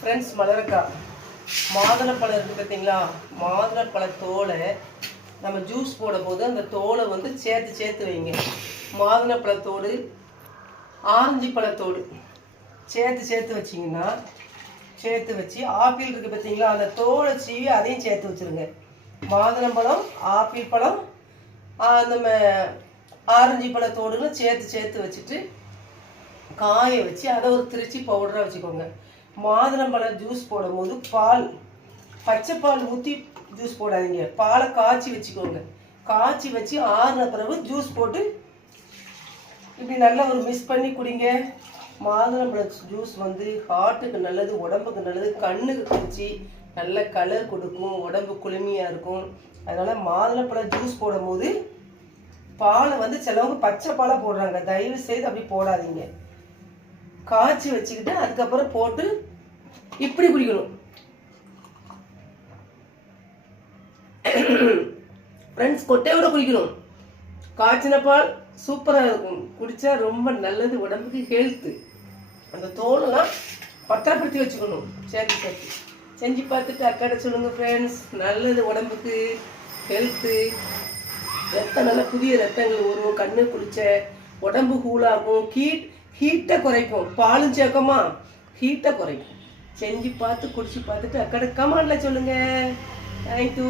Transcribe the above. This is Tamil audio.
ஃப்ரெண்ட்ஸ், மலரக்கா மாதுளப்பழம் இருக்குது பார்த்தீங்களா? மாதுளப்பழத்தோலை நம்ம ஜூஸ் போடும்போது அந்த தோலை வந்து சேர்த்து சேர்த்து வைங்க. மாதுளப்பழத்தோடு ஆரஞ்சு பழத்தோடு சேர்த்து சேர்த்து வச்சிங்கன்னா, சேர்த்து வச்சு ஆப்பிள் இருக்குது பார்த்தீங்களா? அந்த தோலை சீவி அதையும் சேர்த்து வச்சுருங்க. மாதுளம்பழம், ஆப்பிள் பழம், நம்ம ஆரஞ்சு பழத்தோடுன்னு சேர்த்து சேர்த்து வச்சுட்டு காய வச்சு அதை ஒரு திருச்சி பவுடராக வச்சுக்கோங்க. மாதுளம்பழம் ஜூஸ் போடும்போது பச்சை பால் ஊற்றி ஜூஸ் போடாதீங்க. பாலை காய்ச்சி வச்சுக்கோங்க. காய்ச்சி வச்சு ஆறுன பிறகு ஜூஸ் போட்டு இப்படி நல்லா ஒரு மிக்ஸ் பண்ணி குடிங்க. மாதுளம்பழம் ஜூஸ் வந்து ஹார்ட்டுக்கு நல்லது, உடம்புக்கு நல்லது, கண்ணுக்கு குடிச்சு நல்ல கலர் கொடுக்கும், உடம்பு குளுமையாக இருக்கும். அதனால் மாதுளம்பழம் ஜூஸ் போடும்போது பாலை வந்து சிலவங்க பச்சை பாலாக போடுறாங்க. தயவு செய்து அப்படி போடாதீங்க. காய்ச்சி வச்சுக்கிட்டு அதுக்கப்புறம் போட்டு இப்படி குடிக்கணும். ஃப்ரெண்ட்ஸ், கொட்டையோட குடிக்கணும். காய்ச்சின பால் சூப்பராக இருக்கும். குடித்தா ரொம்ப நல்லது, உடம்புக்கு ஹெல்த்து. அந்த தோலெல்லாம் பத்திரப்படுத்தி வச்சுக்கணும். சேர்த்து செஞ்சு பார்த்துட்டு அக்காட்ட சொல்லுங்கள் ஃப்ரெண்ட்ஸ். நல்லது, உடம்புக்கு ஹெல்த்து. ரத்தம் நல்லா புதிய ரத்தங்கள் வரும். கண்ணு குடிச்ச உடம்பு கூலாகும். ஹீட்டை குறைக்கும். பாலும் சேர்க்கமா ஹீட்டை குறைக்கும். செஞ்சு பார்த்து குடிச்சு பார்த்துட்டு அக்காட்ட கமெண்ட்ல சொல்லுங்கள். தேங்க்யூ.